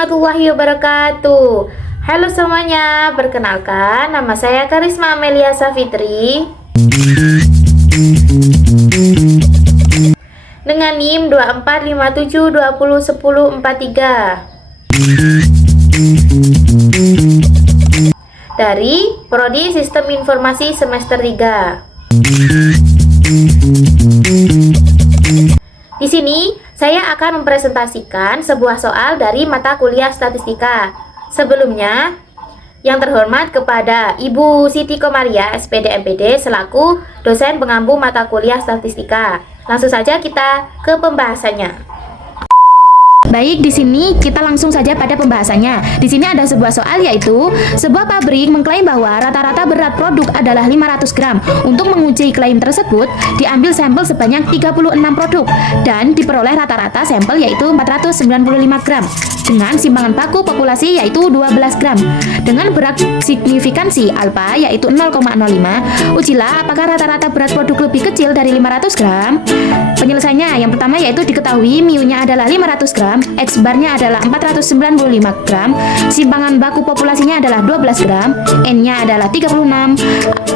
warahmatullahi wabarakatuh. Halo semuanya, perkenalkan nama saya Karisma Amelia Safitri dengan NIM 2457201043 dari Prodi Sistem Informasi Semester 3. Di sini saya akan mempresentasikan sebuah soal dari mata kuliah statistika. Sebelumnya, yang terhormat kepada Ibu Siti Komaria, SPD MPD, selaku dosen pengampu mata kuliah statistika. Langsung saja kita ke pembahasannya. Baik, di sini kita langsung saja pada pembahasannya. Di sini ada sebuah soal, yaitu sebuah pabrik mengklaim bahwa rata-rata berat produk adalah 500 gram. Untuk menguji klaim tersebut, diambil sampel sebanyak 36 produk dan diperoleh rata-rata sampel yaitu 495 gram dengan simpangan baku populasi yaitu 12 gram dengan berat signifikansi alfa yaitu 0,05. Ujilah apakah rata-rata berat produk lebih kecil dari 500 gram. Penyelesaiannya yang pertama yaitu diketahui mu-nya adalah 500 gram, X-barnya adalah 495 gram, simpangan baku populasinya adalah 12 gram, N-nya adalah 36,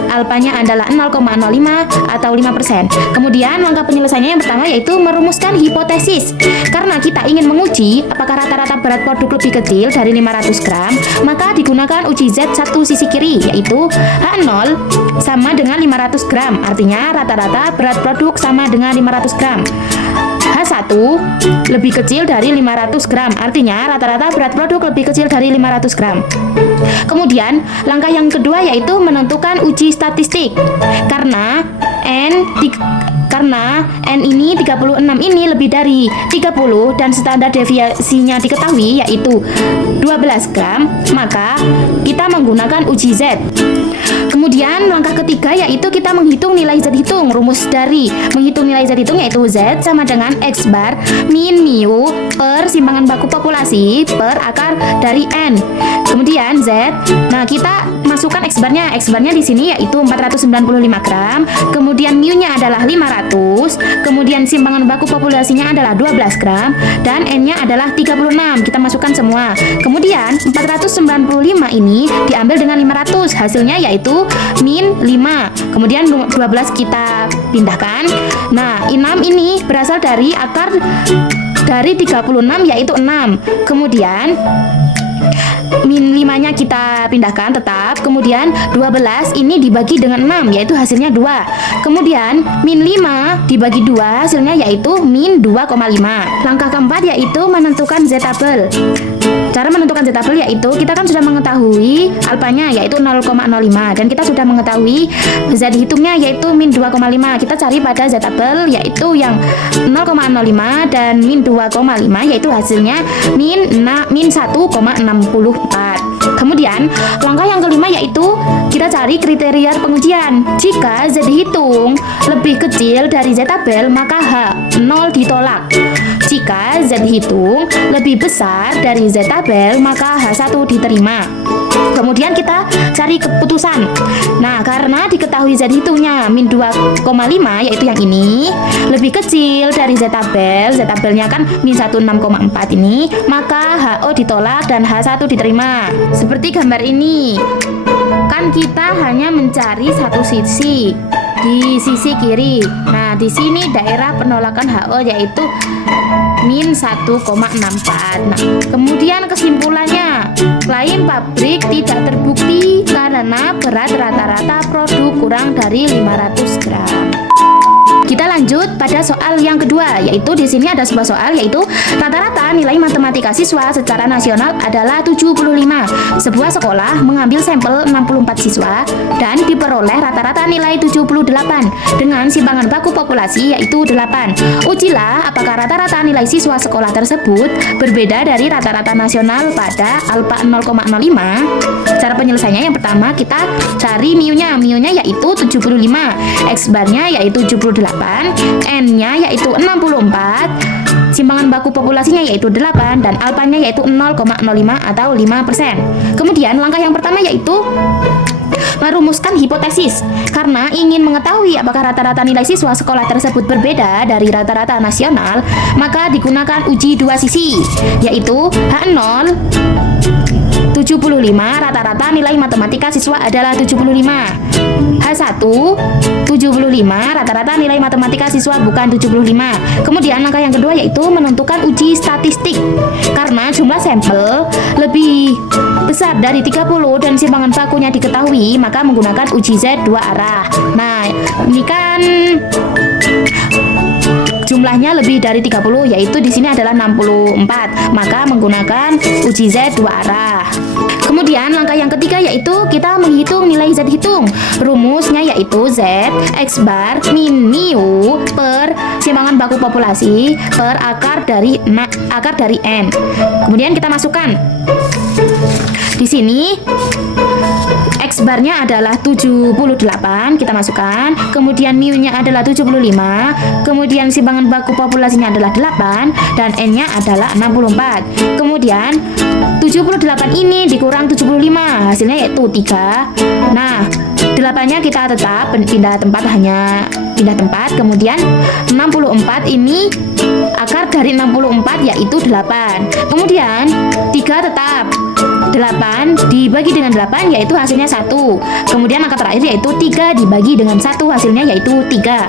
alfanya adalah 0,05 atau 5%. Kemudian langkah penyelesaiannya yang pertama yaitu merumuskan hipotesis. Karena kita ingin menguji apakah rata-rata berat produk lebih kecil dari 500 gram, maka digunakan uji Z satu sisi kiri yaitu H0 sama dengan 500 gram. Artinya rata-rata berat produk sama dengan 500 gram. H1 lebih kecil dari 500 gram, artinya rata-rata berat produk lebih kecil dari 500 gram. Kemudian langkah yang kedua yaitu menentukan uji statistik. Karena N ini 36 ini lebih dari 30 dan standar deviasinya diketahui yaitu 12 gram, maka kita menggunakan uji Z. Kemudian langkah ketiga yaitu kita menghitung nilai Z hitung. Rumus dari menghitung nilai Z hitung yaitu Z sama dengan X bar min mu per simpangan baku populasi per akar dari N. Kemudian Z, nah kita masukkan X barnya. X barnya di sini yaitu 495 gram. Kemudian mu-nya adalah 500. Kemudian simpangan baku populasinya adalah 12 gram dan N-nya adalah 36. Kita masukkan semua. Kemudian 495 ini diambil dengan 500. Hasilnya yaitu min 5. Kemudian 12 kita pindahkan. Nah, 6 ini berasal dari akar dari 36 yaitu 6. Kemudian min 5-nya kita pindahkan tetap. Kemudian 12 ini dibagi dengan 6 yaitu hasilnya 2. Kemudian min 5 dibagi 2 hasilnya yaitu min 2,5. Langkah keempat yaitu menentukan Z-tabel. Cara menentukan Z-tabel yaitu kita kan sudah mengetahui alfanya yaitu 0,05 dan kita sudah mengetahui Z hitungnya yaitu min 2,5. Kita cari pada Z-tabel yaitu yang 0,05 dan min 2,5 yaitu hasilnya min 1,64. Kemudian langkah yang kelima yaitu kita cari kriteria pengujian. Jika Z hitung lebih kecil dari Z-tabel maka H0 ditolak. Jika Z hitung lebih besar dari Z-tabel maka H1 diterima. Kemudian kita cari keputusan. Nah, karena diketahui Z hitungnya min 2,5 yaitu yang ini lebih kecil dari Z-tabel, Z-tabelnya kan min 16,4 ini, maka HO ditolak dan H1 diterima. Seperti gambar ini. Kan kita hanya mencari satu sisi di sisi kiri. Nah, di sini daerah penolakan HO yaitu min 1,64. Nah, kemudian kesimpulannya, klaim pabrik tidak terbukti karena berat rata-rata produk kurang dari 500 gram. Kita lanjut pada soal yang kedua, yaitu di sini ada sebuah soal yaitu rata-rata nilai matematika siswa secara nasional adalah 75. Sebuah sekolah mengambil sampel 64 siswa dan diperoleh rata-rata nilai 78 dengan simpangan baku populasi yaitu 8. Ujilah apakah rata-rata nilai siswa sekolah tersebut berbeda dari rata-rata nasional pada alfa 0,05. Cara penyelesaiannya yang pertama kita cari mu-nya. Mu-nya yaitu 75, X-barnya yaitu 78, N-nya yaitu 64, simpangan baku populasinya yaitu 8 dan alfanya yaitu 0,05 atau 5%. Kemudian langkah yang pertama yaitu Merumuskan hipotesis. Karena ingin mengetahui apakah rata-rata nilai siswa sekolah tersebut berbeda dari rata-rata nasional, maka digunakan uji dua sisi, yaitu H0 75, rata-rata nilai matematika siswa adalah 75. H1 75, rata-rata nilai matematika siswa bukan 75. Kemudian langkah yang kedua yaitu menentukan uji statistik. Karena jumlah sampel lebih besar dari 30 dan simpangan bakunya diketahui, maka menggunakan uji Z dua arah. Nah, ini kan jumlahnya lebih dari 30, yaitu di sini adalah 64, maka menggunakan uji Z dua arah. Kemudian langkah yang ketiga yaitu kita menghitung nilai Z hitung. Rumusnya yaitu Z X bar min mu per simpangan baku populasi per akar dari N. Kemudian kita masukkan. Di sini X barnya adalah 78, kita masukkan. Kemudian mu-nya adalah 75. Kemudian simpangan baku populasinya adalah 8 dan N-nya adalah 64. Kemudian 78 ini dikurang 75, hasilnya yaitu 3. Nah, 8-nya kita tetap pindah tempat. Kemudian 64 ini akar dari 64 yaitu 8. Kemudian 3 tetap. 8 dibagi dengan 8 yaitu hasilnya 1. Kemudian angka terakhir yaitu 3 dibagi dengan 1, hasilnya yaitu 3.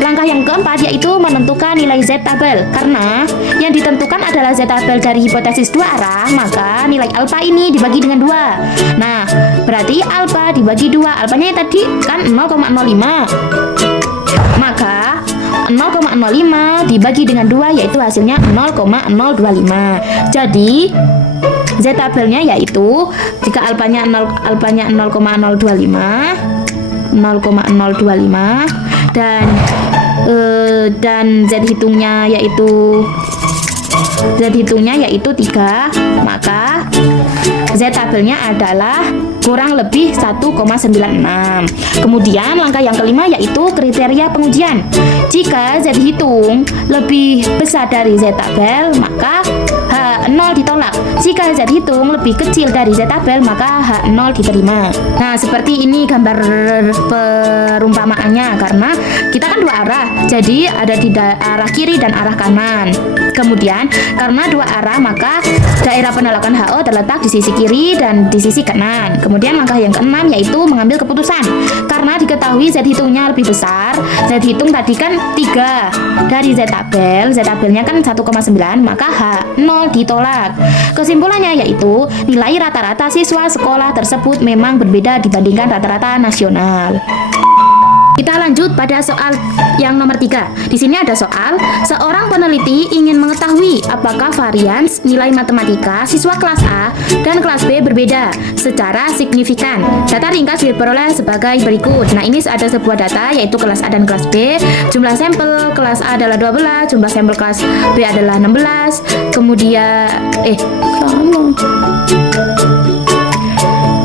Langkah yang keempat yaitu menentukan nilai Z tabel. Karena yang ditentukan adalah Z tabel dari hipotesis dua arah, maka nilai alfa ini dibagi dengan 2. Nah, berarti alfa dibagi 2, alfanya tadi kan 0,05. Maka 0,05 dibagi dengan 2 yaitu hasilnya 0,025. Jadi Z tabelnya yaitu jika alfanya 0,025 dan Z hitungnya yaitu 3, maka Z tabelnya adalah kurang lebih 1,96. Kemudian langkah yang kelima yaitu kriteria pengujian. Jika Z hitung lebih besar dari Z tabel, maka H0 ditolak. Jika Z hitung lebih kecil dari Z tabel, maka H0 diterima. Nah, seperti ini gambar perumpamaannya. Karena kita kan dua arah, jadi ada di arah kiri dan arah kanan. Kemudian karena dua arah, maka daerah penolakan HO terletak di sisi kiri dan di sisi kanan. Kemudian langkah yang keenam yaitu mengambil keputusan. Karena diketahui Z hitungnya lebih besar, Z hitung tadi kan 3 dari Z tabelnya kan 1,9, maka H0 ditolak. Kesimpulannya yaitu nilai rata-rata siswa sekolah tersebut memang berbeda dibandingkan rata-rata nasional. Kita lanjut pada soal yang nomor 3. Di sini ada soal, seorang peneliti ingin mengetahui apakah varians nilai matematika siswa kelas A dan kelas B berbeda secara signifikan. Data ringkas diperoleh sebagai berikut. Nah, ini ada sebuah data yaitu kelas A dan kelas B. Jumlah sampel kelas A adalah 12, jumlah sampel kelas B adalah 16.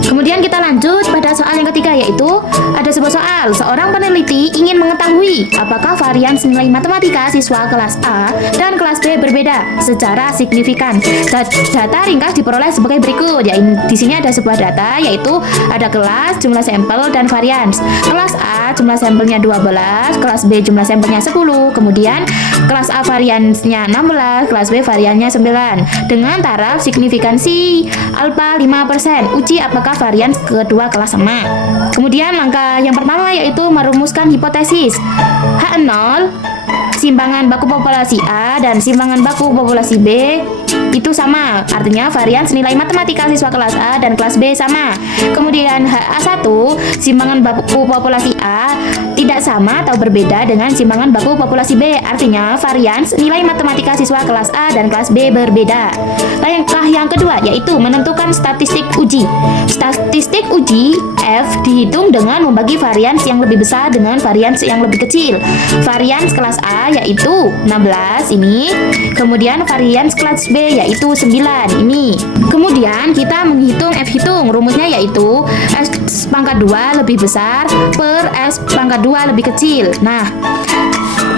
Kemudian kita lanjut pada soal yang ketiga yaitu ada sebuah soal, seorang peneliti ingin mengetahui apakah varians nilai matematika siswa kelas A dan kelas B berbeda secara signifikan. Data ringkas diperoleh sebagai berikut. Di sini ada sebuah data yaitu ada kelas, jumlah sampel dan varians. Kelas A jumlah sampelnya 12, kelas B jumlah sampelnya 10, kemudian kelas A variansnya 16, kelas B variannya 9 dengan taraf signifikansi alfa 5%. Uji apakah varians kedua kelas sama. Kemudian langkah yang pertama yaitu merumuskan hipotesis. H0 simpangan baku populasi A dan simpangan baku populasi B itu sama, artinya varians nilai matematika siswa kelas A dan kelas B sama. Kemudian HA1 simpangan baku populasi A tidak sama atau berbeda dengan simpangan baku populasi B, artinya varians nilai matematika siswa kelas A dan kelas B berbeda. Langkah yang kedua yaitu menentukan statistik uji. Statistik uji F dihitung dengan membagi varians yang lebih besar dengan varians yang lebih kecil. Varians kelas A yaitu 16 ini, kemudian varians kelas B yaitu 9 ini. Kemudian kita menghitung F hitung. Rumusnya yaitu S pangkat 2 lebih besar per S pangkat 2 lebih kecil. Nah,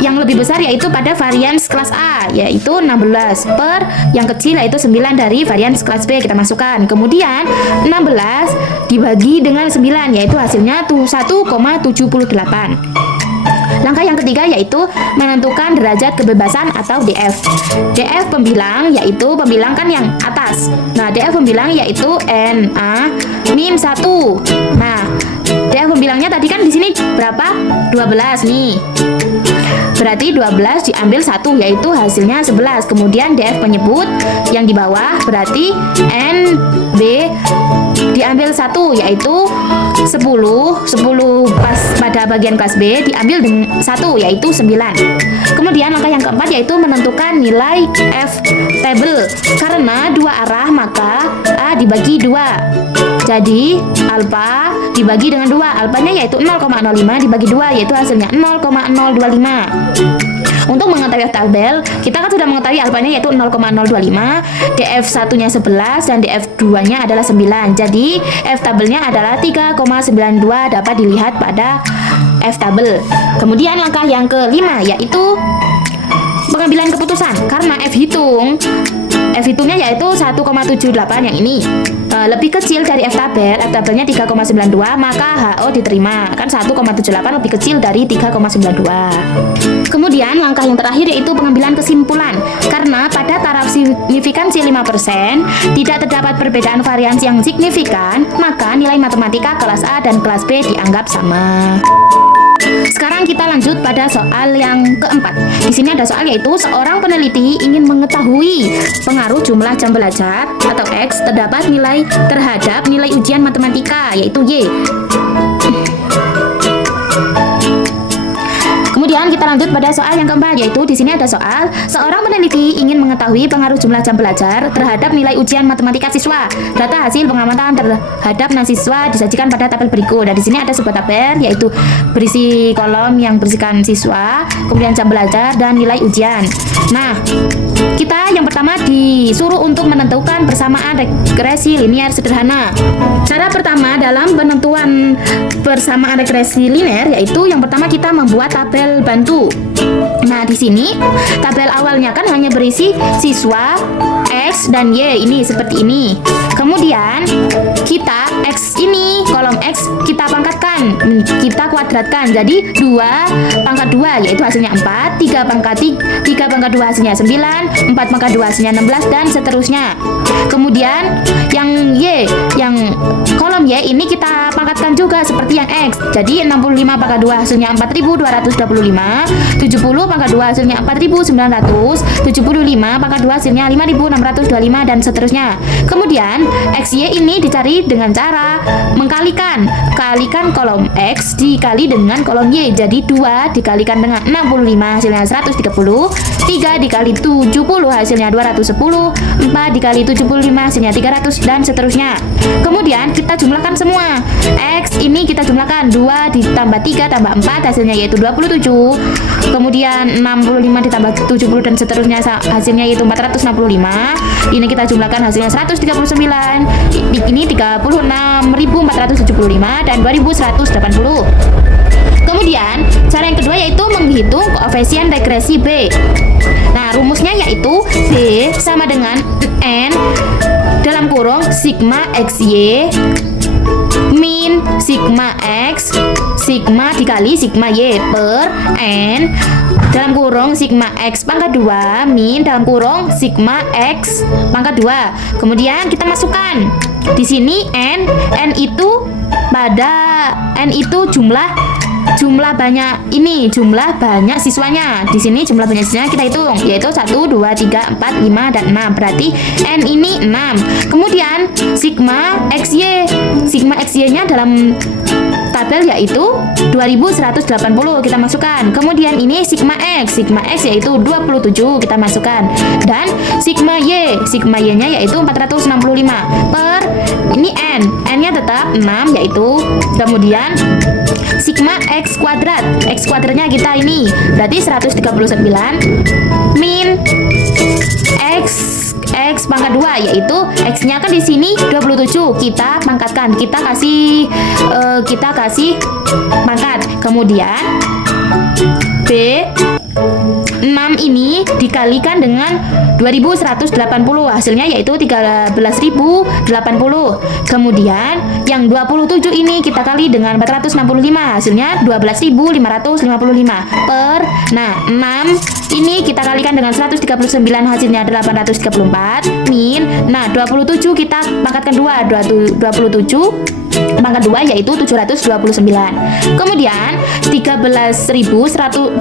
yang lebih besar yaitu pada varians kelas A, yaitu 16 per yang kecil yaitu 9 dari varians kelas B kita masukkan. Kemudian 16 dibagi dengan 9 yaitu hasilnya 1,78. Langkah yang ketiga yaitu menentukan derajat kebebasan atau DF. DF pembilang yaitu pembilang kan yang atas. Nah, DF pembilang yaitu NA min 1. Nah, DF pembilangnya tadi kan di sini berapa? 12 nih. Berarti 12 diambil 1 yaitu hasilnya 11. Kemudian DF penyebut yang di bawah berarti NB diambil 1 yaitu 10 pas pada bagian kelas B diambil 1 yaitu 9. Kemudian langkah yang keempat yaitu menentukan nilai F table. Karena dua arah maka A dibagi 2. Jadi alfa dibagi dengan 2. Alfanya yaitu 0,05 dibagi 2 yaitu hasilnya 0,025. Untuk mengetahui F tabel, kita kan sudah mengetahui alfanya yaitu 0,025, DF1 nya 11 dan DF2 nya adalah 9. Jadi F tabelnya adalah 3,92 dapat dilihat pada F tabel. Kemudian langkah yang kelima yaitu pengambilan keputusan. Karena F hitungnya yaitu 1,78 yang ini lebih kecil dari F tabelnya 3,92, maka HO diterima. Kan 1,78 lebih kecil dari 3,92. Kemudian langkah yang terakhir yaitu pengambilan kesimpulan. Karena pada taraf signifikansi 5% tidak terdapat perbedaan variansi yang signifikan, maka nilai matematika kelas A dan kelas B dianggap sama. Sekarang kita lanjut pada soal yang keempat. Di sini ada soal yaitu seorang peneliti ingin mengetahui pengaruh jumlah jam belajar atau X terdapat nilai terhadap nilai ujian matematika yaitu Y. Kemudian kita lanjut pada soal yang keempat yaitu di sini ada soal seorang peneliti ingin mengetahui pengaruh jumlah jam belajar terhadap nilai ujian matematika siswa. Data hasil pengamatan terhadap siswa disajikan pada tabel berikut. Dan di sini ada sebuah tabel yaitu berisi kolom yang berisikan siswa, kemudian jam belajar dan nilai ujian. Nah, kita yang pertama disuruh untuk menentukan persamaan regresi linear sederhana. Cara pertama dalam penentuan persamaan regresi linear yaitu yang pertama kita membuat tabel bantu. Nah, di sini tabel awalnya kan hanya berisi siswa, X dan Y ini seperti ini. Kemudian kita X ini, kolom X kita pangkatkan, kita kuadratkan. Jadi 2 pangkat 2 yaitu hasilnya 4, 3 pangkat 2 hasilnya 9, 4 pangkat 2 hasilnya 16 dan seterusnya. Kemudian yang Y, yang kolom Y ini kita pangkatkan juga seperti yang X. Jadi 65 pangkat 2 hasilnya 4225, 70 pangkat 2 hasilnya 4900, 75 pangkat 2 hasilnya 5625 dan seterusnya. Kemudian XY ini dicari dengan cara mengkalikan kolom X dikali dengan kolom Y. Jadi 2 dikalikan dengan 65 hasilnya 130, 3 dikali 70 hasilnya 210, 4 dikali 75 hasilnya 300 dan seterusnya. Kemudian kita jumlahkan semua. X ini kita jumlahkan 2 ditambah 3 tambah 4 hasilnya yaitu 27. Kemudian 65 ditambah 70 dan seterusnya hasilnya yaitu 465. Ini kita jumlahkan hasilnya 139. Ini 36.475 dan 2180. Kemudian cara yang kedua yaitu menghitung koefisien regresi B. Nah, rumusnya yaitu B sama dengan N dalam kurung sigma XY min sigma X sigma dikali sigma Y per N dalam kurung sigma X pangkat 2 min dalam kurung sigma X pangkat 2. Kemudian kita masukkan di sini N itu jumlah banyak siswanya. Di sini jumlah banyak siswanya kita hitung yaitu 1, 2, 3, 4, 5 dan 6. Berarti N ini 6. Kemudian sigma XY-nya dalam tabel yaitu 2180 kita masukkan. Kemudian ini sigma X yaitu 27 kita masukkan. Dan sigma Y-nya yaitu 465 per ini N-nya tetap 6 yaitu. Kemudian sigma X kuadratnya kita ini berarti 139 min X pangkat 2 yaitu X-nya kan di sini 27 kita pangkatkan, kita kasih pangkat. Kemudian B 6 ini dikalikan dengan 2180, hasilnya yaitu 13.080. Kemudian yang 27 ini kita kali dengan 465, hasilnya 12.555 per. Nah, 6 ini kita kalikan dengan 139, hasilnya 834 min. Nah, 27 kita pangkatkan 2, 27 pangkat 2 yaitu 729. Kemudian 13.080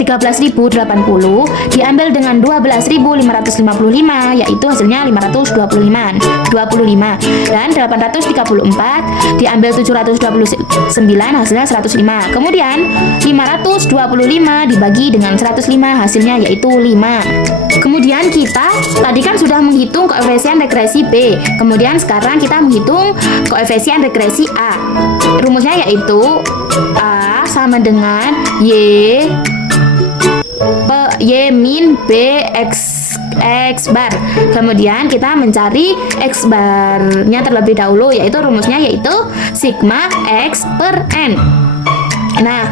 diambil dengan 12.555 yaitu hasilnya 525. Dan 834 diambil 729 hasilnya 105. Kemudian 525 dibagi dengan 105 hasilnya yaitu 5. Kemudian kita tadi kan sudah menghitung koefisien regresi B. Kemudian sekarang kita menghitung koefisien regresi A. Rumusnya yaitu A sama dengan Y min B X bar. Kemudian kita mencari X barnya terlebih dahulu, yaitu rumusnya yaitu sigma X per N. Nah,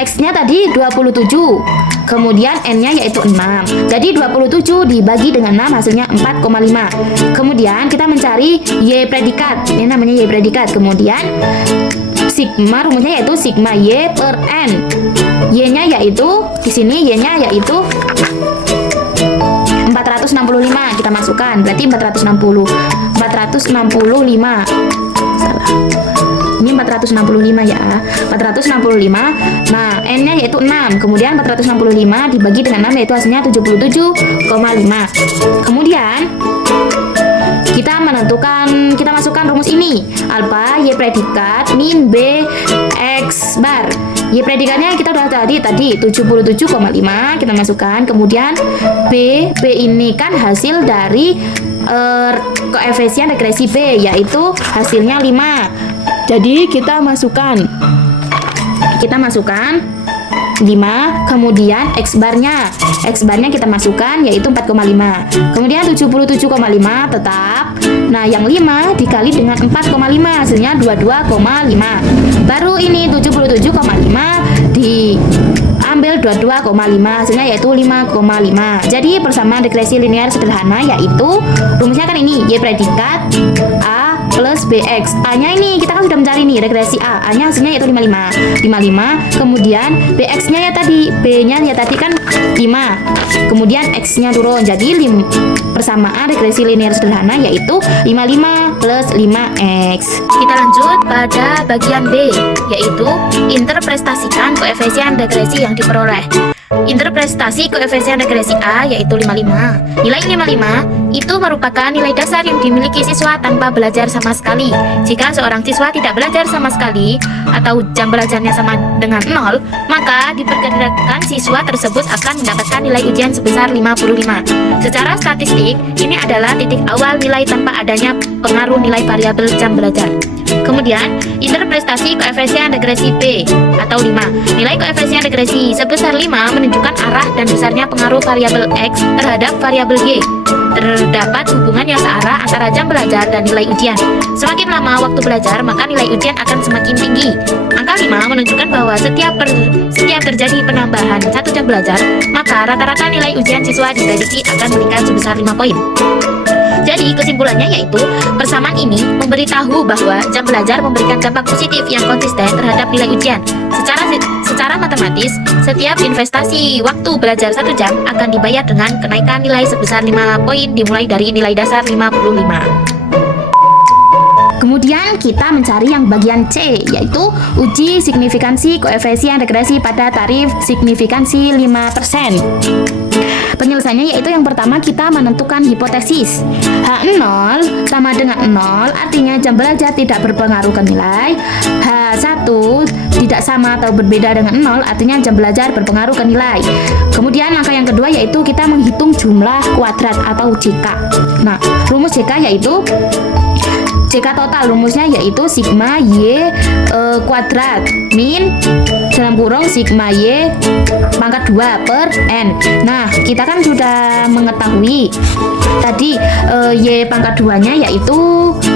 X-nya tadi 27, kemudian N-nya yaitu 6. Jadi 27 dibagi dengan 6 hasilnya 4,5. Kemudian kita mencari Y predikat. Ini namanya Y predikat. Kemudian sigma, rumusnya yaitu sigma Y per N. Y-nya yaitu di sini Y-nya yaitu 465 kita masukkan. Berarti 465. Salah. Ini 465 ya. 465. Nah, N-nya yaitu 6. Kemudian 465 dibagi dengan 6 yaitu hasilnya 77,5. Kemudian kita masukkan rumus ini. Alfa Y predikat min B X bar. Y predikatnya kita udah tadi 77,5 kita masukkan. Kemudian B ini kan hasil dari koefisien regresi B yaitu hasilnya 5. Jadi kita masukkan 5, kemudian X barnya kita masukkan yaitu 4,5. Kemudian 77,5 tetap. Nah, yang 5 dikali dengan 4,5 hasilnya 22,5. Baru ini 77,5 diambil 22,5 hasilnya yaitu 5,5. Jadi persamaan regresi linear sederhana yaitu rumusnya kan ini Y predikat A plus BX. A-nya ini kita kan sudah mencari nih regresi A-nya hasilnya yaitu 55. Kemudian BX-nya ya tadi, B-nya ya tadi kan 5. Kemudian X-nya turun. Jadi persamaan regresi linear sederhana yaitu 55 plus 5X. Kita lanjut pada bagian B, yaitu interpretasikan koefisien regresi yang diperoleh. Interpretasi koefisien regresi A yaitu 55. Nilai 55 itu merupakan nilai dasar yang dimiliki siswa tanpa belajar sama sekali. Jika seorang siswa tidak belajar sama sekali atau jam belajarnya sama dengan 0, maka diperkirakan siswa tersebut akan mendapatkan nilai ujian sebesar 55. Secara statistik, ini adalah titik awal nilai tanpa adanya pengaruh nilai variabel jam belajar. Kemudian, interpretasi koefisien regresi B atau 5. Nilai koefisien regresi sebesar 5 menunjukkan arah dan besarnya pengaruh variabel X terhadap variabel Y. Terdapat hubungan yang searah antara jam belajar dan nilai ujian. Semakin lama waktu belajar, maka nilai ujian akan semakin tinggi. Angka 5 menunjukkan bahwa setiap terjadi penambahan 1 jam belajar, maka rata-rata nilai ujian siswa diprediksi akan meningkat sebesar 5 poin. Jadi kesimpulannya yaitu persamaan ini memberitahu bahwa jam belajar memberikan dampak positif yang konsisten terhadap nilai ujian. Secara matematis, setiap investasi waktu belajar 1 jam akan dibayar dengan kenaikan nilai sebesar 5 poin dimulai dari nilai dasar 55. Kemudian kita mencari yang bagian C, yaitu uji signifikansi koefisien regresi pada tarif signifikansi 5%. Penyelesaiannya yaitu yang pertama kita menentukan hipotesis. H0 sama dengan 0 artinya jam belajar tidak berpengaruh ke nilai. H1 tidak sama atau berbeda dengan 0 artinya jam belajar berpengaruh ke nilai. Kemudian langkah yang kedua yaitu kita menghitung jumlah kuadrat atau JK. Nah, rumus JK yaitu JK total, rumusnya yaitu sigma Y kuadrat min dalam kurung sigma Y pangkat 2 per N. Nah, kita kan sudah mengetahui tadi Y pangkat 2-nya yaitu 30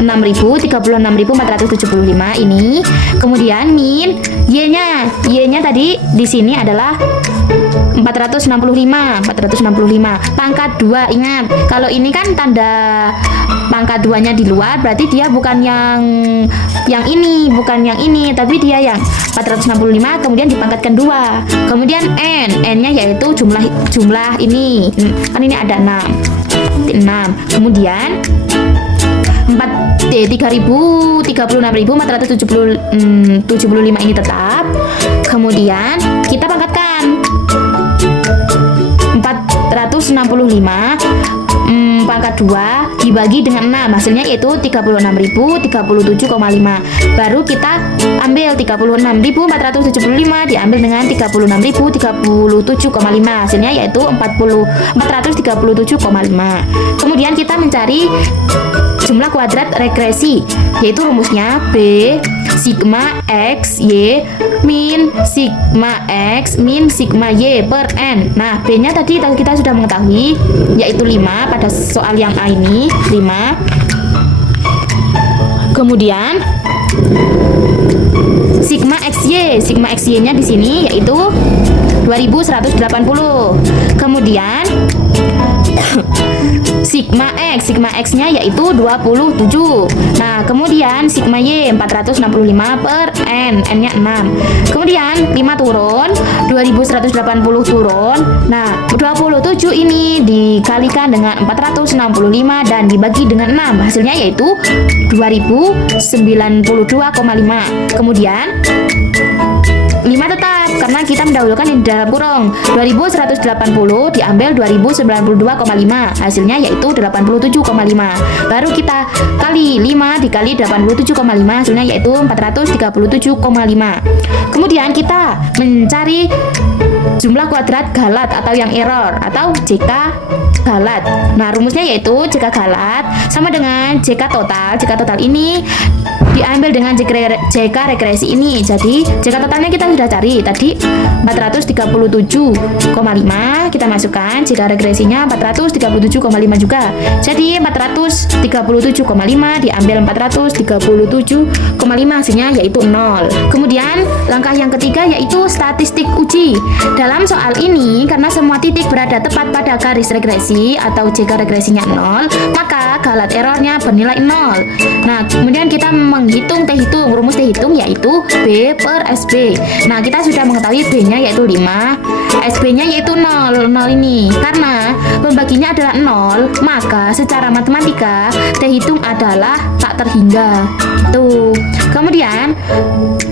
36.475 ini. Kemudian min y-nya tadi di sini adalah 465. Pangkat 2, ingat kalau ini kan tanda pangkat 2-nya di luar, berarti dia bukan yang ini, tapi dia yang 465 kemudian dipangkatkan 2. Kemudian n-nya yaitu jumlah ini. Kan ini ada 6. Kemudian 36.475 ini tetap. Kemudian kita pangkatkan 465 pangkat 2 dibagi dengan 6, hasilnya yaitu 36.037,5. Baru kita ambil 36.475 diambil dengan 36.037,5, hasilnya yaitu 437,5. Kemudian kita mencari jumlah kuadrat regresi, yaitu rumusnya B sigma x y min sigma x min sigma y per n. Nah, B-nya tadi kita sudah mengetahui, yaitu 5 pada soal yang A ini, 5. Kemudian sigma xy-nya di sini yaitu 2180. Kemudian sigma x-nya yaitu 27. Nah, kemudian sigma y 465 per n-nya 6. Kemudian 5 turun, 2180 turun. Nah, 27 ini dikalikan dengan 465 dan dibagi dengan 6, hasilnya yaitu 2092,5. Kemudian 5 tetap karena kita mendahulukan di dalam kurung. 2180 diambil 2092,5, hasilnya yaitu 87,5. Baru kita kali 5 dikali 87,5, hasilnya yaitu 437,5. Kemudian kita mencari jumlah kuadrat galat atau yang error atau JK galat. Nah, rumusnya yaitu JK galat sama dengan JK total. JK total ini diambil dengan JK regresi ini. Jadi JK totalnya kita sudah cari tadi 437,5, kita masukkan JK regresinya 437,5 juga. Jadi 437,5 diambil 437,5, hasilnya yaitu 0. Kemudian langkah yang ketiga yaitu statistik uji. Dalam soal ini karena semua titik berada tepat pada garis regresi atau JK regresinya 0, maka galat errornya bernilai 0. Nah, kemudian kita menghitung T-hitung. Rumus T-hitung yaitu B per SB. Nah, kita sudah mengetahui B-nya yaitu 5, SB-nya yaitu 0. 0 ini karena pembaginya adalah 0, maka secara matematika T-hitung adalah tak terhingga. Tuh. Kemudian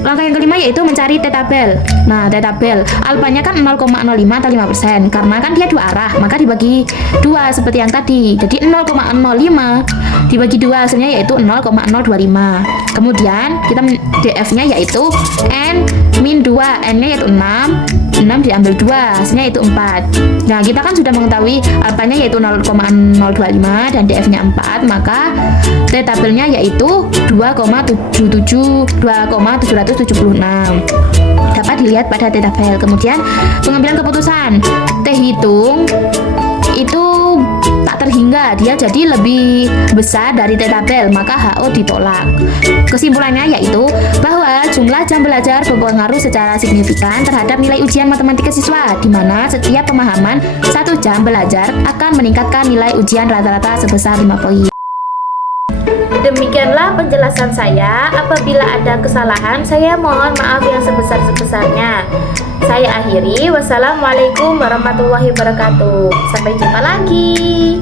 langkah yang kelima yaitu mencari T-tabel. Nah, T-tabel alfanya kan 0,05 atau 5%. Karena kan dia dua arah, maka dibagi 2 seperti yang tadi. Jadi 0,05 dibagi 2, hasilnya yaitu 0,025. Kemudian kita DF-nya yaitu N min 2, N-nya yaitu 6 diambil 2, hasilnya yaitu 4. Nah, kita kan sudah mengetahui alfanya yaitu 0,025 dan DF-nya 4, maka T-tabelnya yaitu 2,776. Dapat dilihat pada T-tabel. Kemudian pengambilan keputusan. T-hitung itu tak terhingga, dia jadi lebih besar dari T-tabel, maka HO ditolak. Kesimpulannya yaitu bahwa jumlah jam belajar berpengaruh secara signifikan terhadap nilai ujian matematika siswa, di mana setiap pemahaman 1 jam belajar akan meningkatkan nilai ujian rata-rata sebesar 5 poin. Demikianlah penjelasan saya. Apabila ada kesalahan, saya mohon maaf yang sebesar-besarnya. Saya akhiri. Wassalamualaikum warahmatullahi wabarakatuh. Sampai jumpa lagi.